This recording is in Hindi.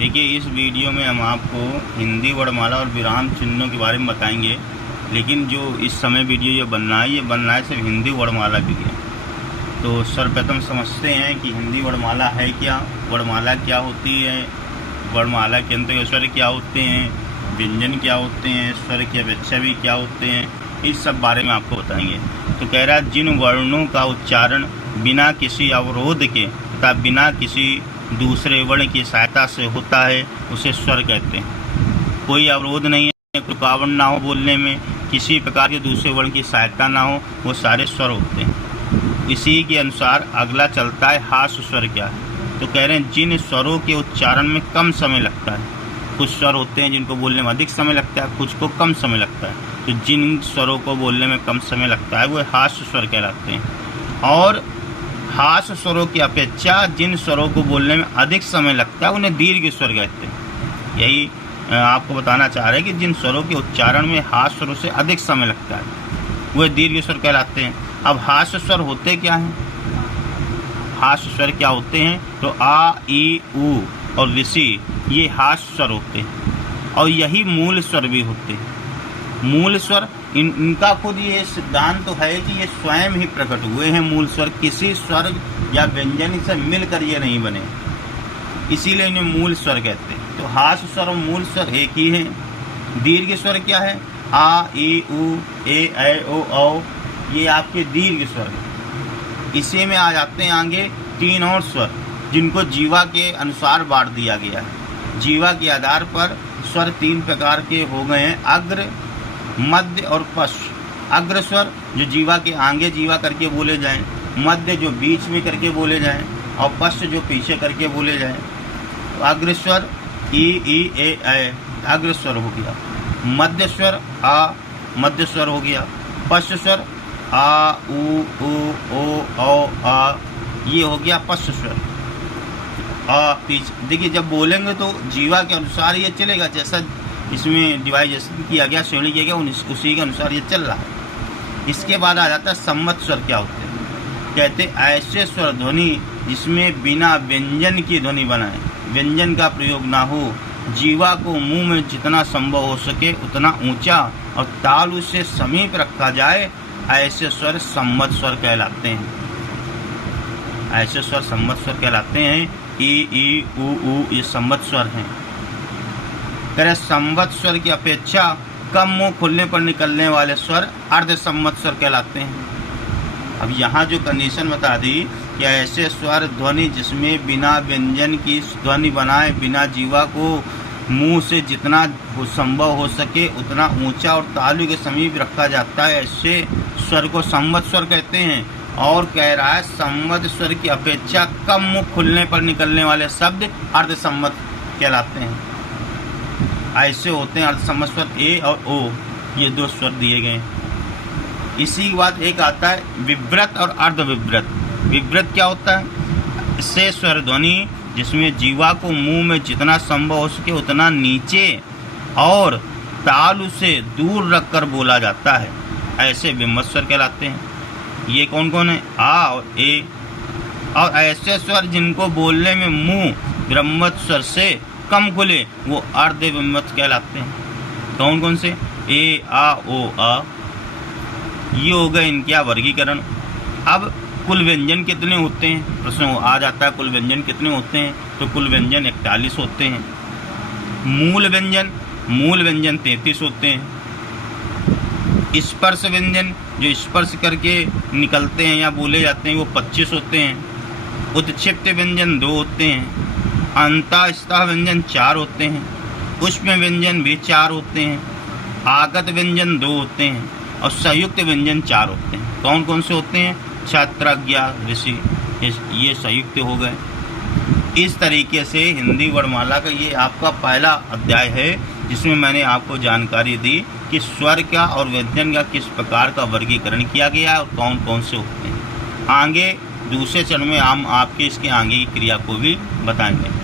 देखिए, इस वीडियो में हम आपको हिंदी वर्णमाला और विराम चिन्हों के बारे में बताएंगे, लेकिन जो इस समय वीडियो ये बन रहा है सिर्फ हिंदी वर्णमाला के लिए। तो सर्वप्रथम समझते हैं कि हिंदी वर्णमाला है क्या, वर्णमाला क्या होती है, वर्णमाला के अंतर्गत स्वर क्या होते हैं, व्यंजन क्या होते हैं, स्वर की अपेक्षा भी क्या होते हैं, इस सब बारे में आपको बताएंगे। तो कह रहा है, जिन वर्णों का उच्चारण बिना किसी अवरोध के तथा बिना किसी दूसरे वर्ण की सहायता से होता है उसे स्वर कहते हैं। कोई अवरोध नहीं है, कोई रुकावट ना हो बोलने में, किसी प्रकार के दूसरे वर्ण की सहायता ना हो, वो सारे स्वर होते हैं। इसी के अनुसार अगला चलता है हास्य स्वर क्या है। तो कह रहे हैं, जिन स्वरों के उच्चारण में कम समय लगता है। कुछ स्वर होते हैं जिनको बोलने में अधिक समय लगता है, कुछ को कम समय लगता है। तो जिन स्वरों को बोलने में कम समय लगता है वो हास्य स्वर कहलाते हैं। और हास्य स्वरों की अपेक्षा जिन स्वरों को बोलने में अधिक समय लगता है उन्हें दीर्घ स्वर कहते हैं। यही आपको बताना चाह रहे हैं कि जिन स्वरों के उच्चारण में हास्य स्वरों से अधिक समय लगता है वह दीर्घ स्वर कहलाते हैं। अब हास्य स्वर होते क्या हैं? हास्य स्वर क्या होते हैं? तो आ, ई, उ और ऋषि ये हास्य स्वर होते हैं, और यही मूल स्वर भी होते हैं। मूल स्वर इनका खुद ये सिद्धांत तो है कि ये स्वयं ही प्रकट हुए हैं। मूल स्वर किसी स्वर या व्यंजन से मिलकर ये नहीं बने, इसीलिए इन्हें मूल स्वर कहते हैं। तो हास्य स्वर और मूल स्वर एक ही है। दीर्घ स्वर क्या है? आ, ई, उ, ए, ऐ, ओ, औ, ये आपके दीर्घ स्वर हैं। इसी में आ जाते हैं आगे तीन और स्वर जिनको जीवा के अनुसार बांट दिया गया है। जीवा के आधार पर स्वर तीन प्रकार के हो गए हैं, अग्र, मध्य और पश्च। अग्र स्वर जो जीवा के आगे जीवा करके बोले जाएं, मध्य जो बीच में करके बोले जाएं, और पश्च जो पीछे करके बोले जाएं। तो अग्र स्वर ई, ए, ऐ अग्र स्वर हो गया। मध्य स्वर आ, मध्य स्वर हो गया। पश्च स्वर आ, उ, ओ, औ, आ, ये हो गया पश्च स्वर। पीछे देखिए, जब बोलेंगे तो जीवा के अनुसार ये चलेगा, जैसा इसमें डिवाइजेशन किया गया, श्रेणी किया गया, उसी के अनुसार ये चल रहा है। इसके बाद आ जाता है सम्मत स्वर क्या होते हैं। कहते ऐसे स्वर ध्वनि जिसमें बिना व्यंजन की ध्वनि बनाए, व्यंजन का प्रयोग ना हो, जीवा को मुंह में जितना संभव हो सके उतना ऊंचा और ताल उससे समीप रखा जाए, ऐसे स्वर सम्मत स्वर कहलाते हैं। ऐसे स्वर सम्मत स्वर कहलाते हैं। ई, उ, ये सम्मत स्वर हैं। तरह सम्मत स्वर की अपेक्षा कम मुंह खुलने पर निकलने वाले स्वर अर्ध सम्मत स्वर कहलाते हैं। अब यहाँ जो कंडीशन बता दी कि ऐसे स्वर ध्वनि जिसमें बिना व्यंजन की ध्वनि बनाए, बिना जीवा को मुंह से जितना संभव हो सके उतना ऊंचा और तालु के समीप रखा जाता है, ऐसे स्वर को सम्मत स्वर कहते हैं। और कह रहा है, सम्मत स्वर की अपेक्षा कम मुंह खुलने पर निकलने वाले शब्द अर्ध सम्मत कहलाते हैं। ऐसे होते हैं अर्ध सम्मत स्वर ए और ओ, ये दो स्वर दिए गए। इसी के बाद एक आता है विव्रत और अर्ध विव्रत। विव्रत क्या होता है? इससे स्वर ध्वनि जिसमें जीवा को मुंह में जितना संभव हो सके उतना नीचे और तालु से दूर रखकर बोला जाता है, ऐसे विम्मत स्वर कहलाते हैं। ये कौन कौन है? आ और ए। और ऐसे स्वर जिनको बोलने में मुंह ब्रह्मत स्वर से कम खुले वो अर्ध विम्मत कहलाते हैं। कौन कौन से? ए, आ, ओ, आ। ये हो गए इनके वर्गीकरण। अब कुल व्यंजन कितने होते हैं? प्रश्न आ जाता है, कुल व्यंजन कितने होते हैं? तो कुल व्यंजन 41 होते हैं। मूल व्यंजन 33 होते हैं। स्पर्श व्यंजन जो स्पर्श करके निकलते हैं या बोले जाते हैं वो 25 होते हैं। उत्क्षिप्त व्यंजन 2 होते हैं। अंतःस्थ व्यंजन 4 होते हैं। पुष्प व्यंजन भी 4 होते हैं। आगत व्यंजन 2 होते हैं और संयुक्त व्यंजन 4 होते हैं। कौन कौन से होते हैं? क्षत्रज्ञ, ऋषि, ये संयुक्त हो गए। इस तरीके से हिंदी वर्णमाला का ये आपका पहला अध्याय है जिसमें मैंने आपको जानकारी दी कि स्वर का और व्यंजन का किस प्रकार का वर्गीकरण किया गया है और कौन कौन से होते हैं। आगे दूसरे चरण में हम आपके इसके आगे की क्रिया को भी बताएंगे।